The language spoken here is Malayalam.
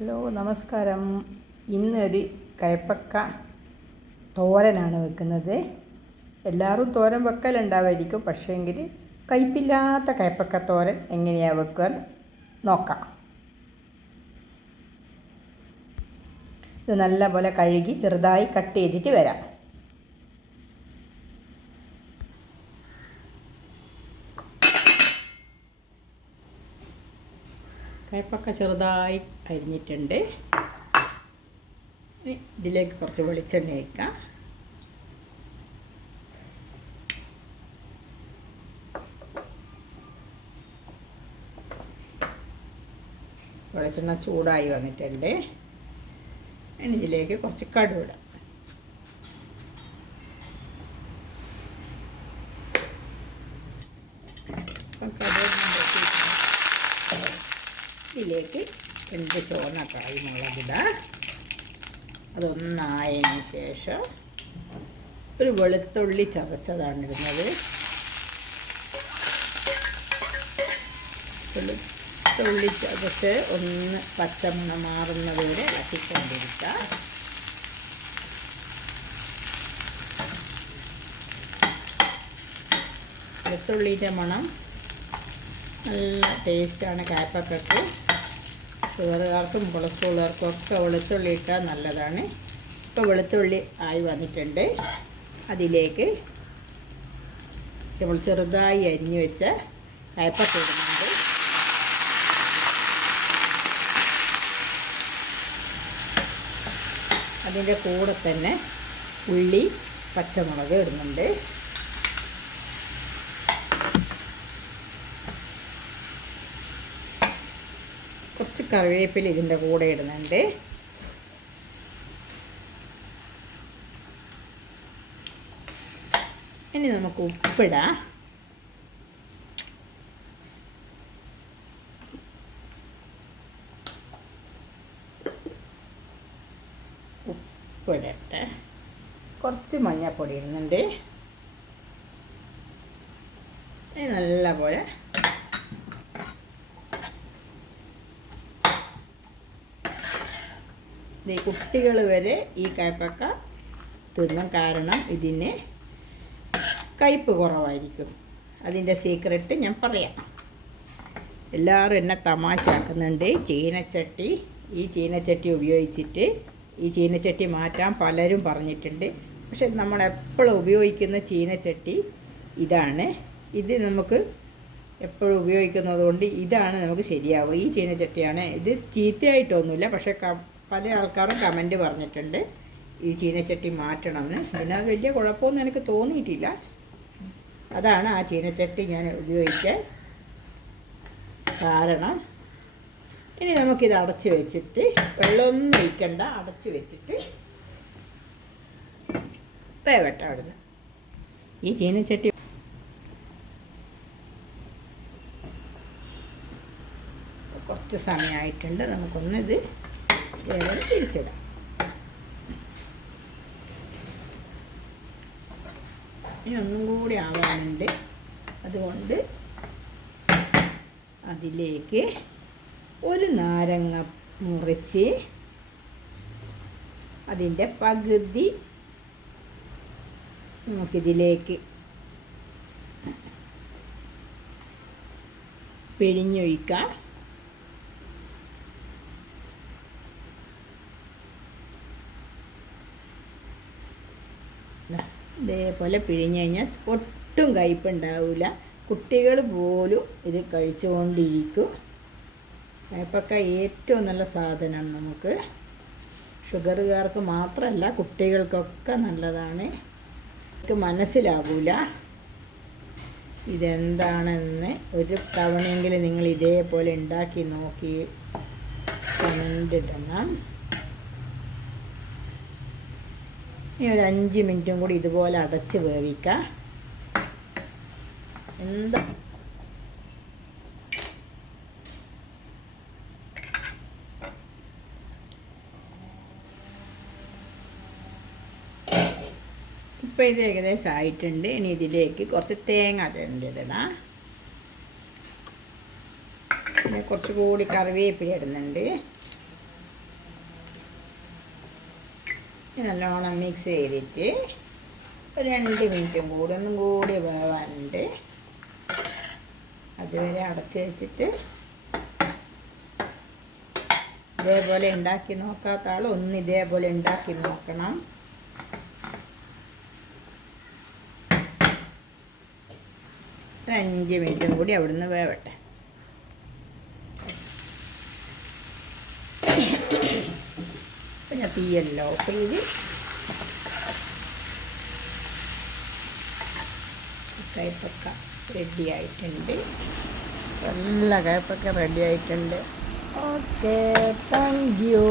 ഹലോ നമസ്കാരം. ഇന്നൊരു കയ്പ്പക്ക തോരനാണ് വെക്കുന്നത്. എല്ലാവരും തോരൻ വെക്കലുണ്ടാവുമായിരിക്കും, പക്ഷേങ്കിൽ കയ്പില്ലാത്ത കയ്പ്പക്ക തോരൻ എങ്ങനെയാണ് വെക്കുക നോക്കാം. ഇത് നല്ലപോലെ കഴുകി ചെറുതായി കട്ട് ചെയ്തിട്ട് വരാം. കയ്പ്പക്ക ചെറുതായി അരിഞ്ഞിട്ടുണ്ട്. ഇതിലേക്ക് കുറച്ച് വെളിച്ചെണ്ണ ഒഴിക്കാം. വെളിച്ചെണ്ണ ചൂടായി വന്നിട്ടുണ്ട്. ഇനി ഇതിലേക്ക് കുറച്ച് കടുക് ഇടാം. ഇതിലേക്ക് രണ്ട് ചുവന്ന മുളകിടാം. അതൊന്നായതിന് ശേഷം ഒരു വെളുത്തുള്ളി ചതച്ചതാണ് ഇടുന്നത്. വെളുത്തുള്ളി ചതച്ച് ഒന്ന് പച്ചമണം മാറുന്നത് വരെ ഇളക്കിക്കൊണ്ടിരിക്കാം. വെളുത്തുള്ളിൻ്റെ മണം നല്ല ടേസ്റ്റാണ് കയ്പ്പക്കയ്ക്ക്. ഷുഗറുകാർക്കും കൊളസ്ട്രോളുകാർക്കും ഒക്കെ വെളുത്തുള്ളി ഇട്ടാൽ നല്ലതാണ്. ഇപ്പോൾ വെളുത്തുള്ളി ആയി വന്നിട്ടുണ്ട്. അതിലേക്ക് നമ്മൾ ചെറുതായി അരിഞ്ഞു വെച്ച കയ്പ്പക്ക ഇടുന്നുണ്ട്. അതിൻ്റെ കൂടെ തന്നെ ഉള്ളി പച്ചമുളക് ഇടുന്നുണ്ട്. കുറച്ച് കറിവേപ്പില ഇതിൻ്റെ കൂടെ ഇടുന്നുണ്ട്. ഇനി നമുക്ക് ഉപ്പിടാം. ഉപ്പിടട്ടെ. കുറച്ച് മഞ്ഞൾപ്പൊടി ഇടുന്നുണ്ട്. നല്ലപോലെ കുട്ടികൾ വരെ ഈ കയ്പ്പക്ക തിന്നും. കാരണം ഇതിന് കയ്പ്പ് കുറവായിരിക്കും. അതിൻ്റെ സീക്രട്ട് ഞാൻ പറയാം. എല്ലാവരും എന്നെ തമാശയാക്കുന്നുണ്ട്. ഈ ചീനച്ചട്ടി ഉപയോഗിച്ചിട്ട് ഈ ചീനച്ചട്ടി മാറ്റാൻ പലരും പറഞ്ഞിട്ടുണ്ട്. പക്ഷെ നമ്മളെപ്പോഴും ഉപയോഗിക്കുന്ന ചീനച്ചട്ടി ഇതാണ്. ഇത് നമുക്ക് എപ്പോഴും ഉപയോഗിക്കുന്നത് കൊണ്ട് ഇതാണ് നമുക്ക് ശരിയാവുക. ഈ ചീനച്ചട്ടിയാണ്. ഇത് ചീത്തയായിട്ടൊന്നുമില്ല, പക്ഷേ പല ആൾക്കാരും കമൻറ്റ് പറഞ്ഞിട്ടുണ്ട് ഈ ചീനച്ചട്ടി മാറ്റണമെന്ന്. ഇതിനകത്ത് വലിയ കുഴപ്പമൊന്നും എനിക്ക് തോന്നിയിട്ടില്ല. അതാണ് ആ ചീനച്ചട്ടി ഞാൻ ഉപയോഗിക്കാൻ കാരണം. ഇനി നമുക്കിത് അടച്ച് വെച്ചിട്ട്, വെള്ളമൊന്നും ഒഴിക്കണ്ട, അടച്ച് വെച്ചിട്ട് വേവട്ടെ. അവിടുന്ന് ഈ ചീനച്ചട്ടി കുറച്ച് സമയമായിട്ടുണ്ട്. നമുക്കൊന്നിത് തിരിച്ചിടാം. ഇനി ഒന്നും കൂടി ആവാനുണ്ട്. അതുകൊണ്ട് അതിലേക്ക് ഒരു നാരങ്ങ മുറിച്ച് അതിൻ്റെ പകുതി നമുക്കിതിലേക്ക് പിഴിഞ്ഞൊഴിക്കാം. ഇതേപോലെ പിഴിഞ്ഞ് കഴിഞ്ഞാൽ ഒട്ടും കയ്പുണ്ടാവില്ല. കുട്ടികൾ പോലും ഇത് കഴിച്ചുകൊണ്ടിരിക്കും. കയ്പ്പക്ക ഏറ്റവും നല്ല സാധനമാണ്. നമുക്ക് ഷുഗറുകാർക്ക് മാത്രമല്ല കുട്ടികൾക്കൊക്കെ നല്ലതാണ്. എനിക്ക് മനസ്സിലാവില്ല ഇതെന്താണെന്ന്. ഒരു തവണയെങ്കിലും നിങ്ങൾ ഇതേപോലെ ഉണ്ടാക്കി നോക്കി കമൻ്റ് ഇടണം. ഇനി ഒരു 5 മിനിറ്റും കൂടി ഇതുപോലെ അടച്ച് വേവിക്കാം. എന്താ ഇപ്പോൾ ഇത് ഏകദേശം ആയിട്ടുണ്ട്. ഇനി ഇതിലേക്ക് കുറച്ച് തേങ്ങ ചിരണ്ടിയതിടാം. പിന്നെ കുറച്ചുകൂടി കറിവേപ്പില ഇടുന്നുണ്ട്. നല്ലോണം മിക്സ് ചെയ്തിട്ട് ഒരു 2 മിനിറ്റും കൂടി ഒന്നും കൂടി വേവാനുണ്ട്. അതുവരെ അടച്ച് വെച്ചിട്ട് ഇതേപോലെ ഉണ്ടാക്കി നോക്കാത്ത ആൾ ഒന്ന് ഇതേപോലെ ഉണ്ടാക്കി നോക്കണം. ഒരു 5 മിനിറ്റും കൂടി അവിടുന്ന് വേവട്ടെ. അപ്പം ഞാൻ തീയല്ലോ ഓഫ് ചെയ്ത് കയ്പക്ക റെഡി ആയിട്ടുണ്ട്. നല്ല കയ്പക്ക റെഡി ആയിട്ടുണ്ട്. Okay, thank you.